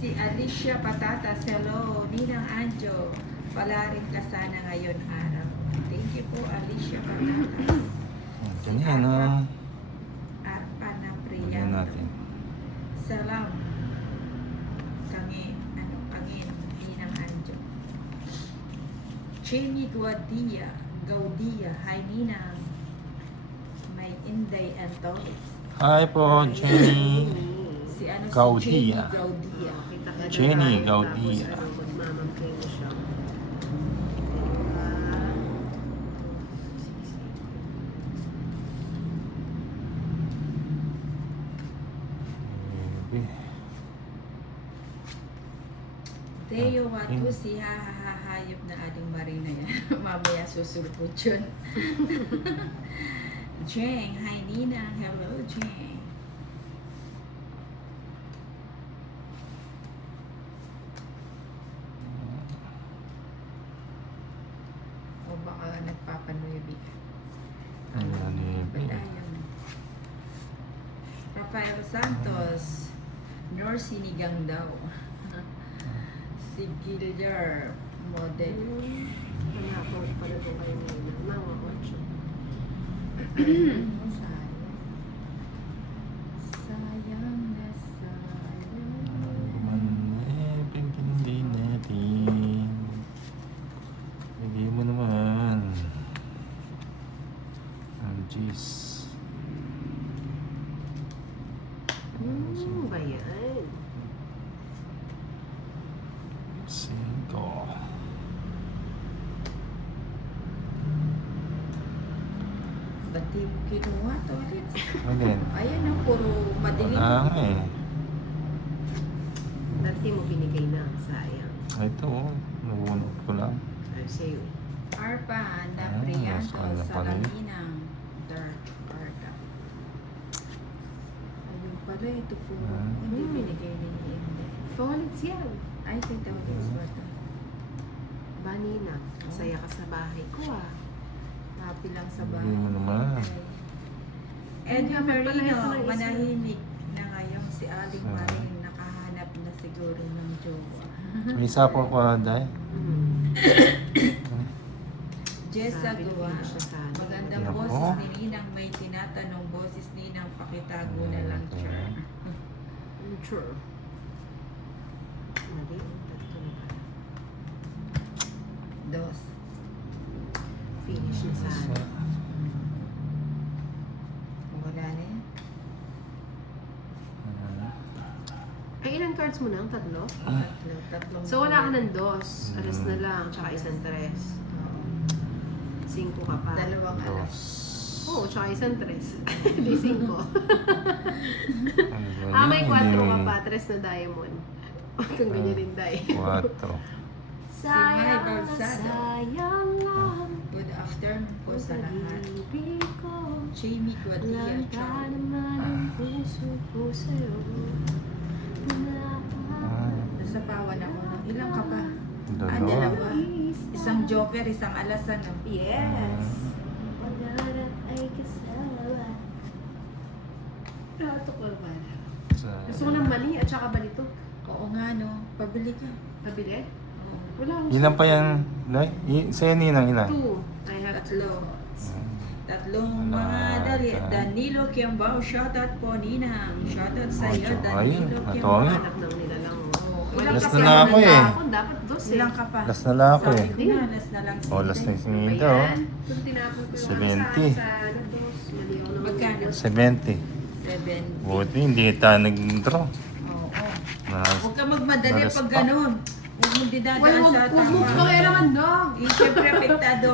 Si Alicia Patatas, hello. Ninang Anjo, pala rin ka sana ngayon araw. Thank you po, Alicia Patatas. Ganyan, Arpa na Ganyan Priyanto. natin. Salam. Kangin, Ninang Anjo. Jenny Gaudia, hi Ninang. May Inday Antolis. Hi po, Jenny. Si ano Gaudia. si Jenny Gaudia. Jenny Gaudia. Magmamamping mo siya. Teo Watusi, hayop na ating Marina yan. Mamaya susulpot yun. Jeng, hi Nina. Hello, Jeng. O baka nagpapanuyabi ka. Badayan. Rafael Santos, nor sinigang daw. Si Gilder Model. Nakapos pala po kayo ngayon. Mga 8. Sayang. Sayang na sayang. Pintindi natin. Bigay mo naman. Jeez. Ba yan? 5. Ba't di mo kinuha, Torits? Alin? Ayan ang puro madilim. Wala nga eh. Dati mo binigay na. Sayang. Ito, nabunot ko lang. Ay, sa'yo. Arpa, na Ah, Priyanto, nasa kanya pala yun. Salaminang, Dark Arca. Ayun pala, ito po. Hindi binigay ni Hindi. Fallits yan. Ay, kay Torits ba ito? Banina. Saya ka sa bahay ko Happy lang sa Hindi bahay. mo naman. Edwin Dapat pala Marino, ito ng manahimik na ngayon si Aling Ah. Maring nakahanap na siguro ng jowa. May isa po ko, Day. Jessa Sabi, Gawa, finish na sana. magandang Yan boses po. ni Ninang, may tinatanong boses Ninang, pakitago na lang, Ito. sure. Sure. Mali. Tatlo na pala. Dos. Finish na sana. Wala na yan. Ay, ilang cards mo na? Tatlo? Tatlong. So, wala ka ng dos. Alas na lang. Tsaka isang tres. Oo. 5 ka pa. Dalawang alas. Dos. Oo, tsaka isang tres. Di 5. Ano ba May yan? 4 ka Yung pa. Tres na diamond. Kung ganyan din die. 4. Sayang na Balsado. sayang lang. Good afternoon po sa lahat. Pag-ibig ko. Jamie Guadia, Landa ciao. naman ang puso ko sa'yo. Nasa pawan ako. Ilang ka pa? Ah, Dalawa. dalawa. Isang joker, isang alasan. No? Yes. Pag-arat ay kasama. Rato ko ba? Gusto ko ng mali at saka balito. Oo nga, no. Pabili ka. Nabili? Oo. Wala akong Ilan pa yan, Day? Sa'yo ninang ilan? 2. I have Tatlo. Tatlong Wala mga dali. ka. Danilo Kiambao, shoutout po, Ninang. Shoutout sa iyo, Ocho. Danilo Ayun, Kiambao. atongit. anak ng nila lang. Oo. Ilang Last kasi na ako ako ng eh. tapon, dapat 2 Ilang ka pa? Last na lang ako eh. Sabi ko na, last na lang. Oh, last na yung Ba singita, oh. yan? Kung tinapon ko yung 70. sa ano, dos. Mali ako naman. Magkano? 70. 7. Buti, hindi tayo nag-draw. Oo. Nas- Huwag ka magmadali Naras pag pa. ganun. Huwag mo dinadaan sa Huwag mo tama. pakailangan, dog. Siyempre, apektado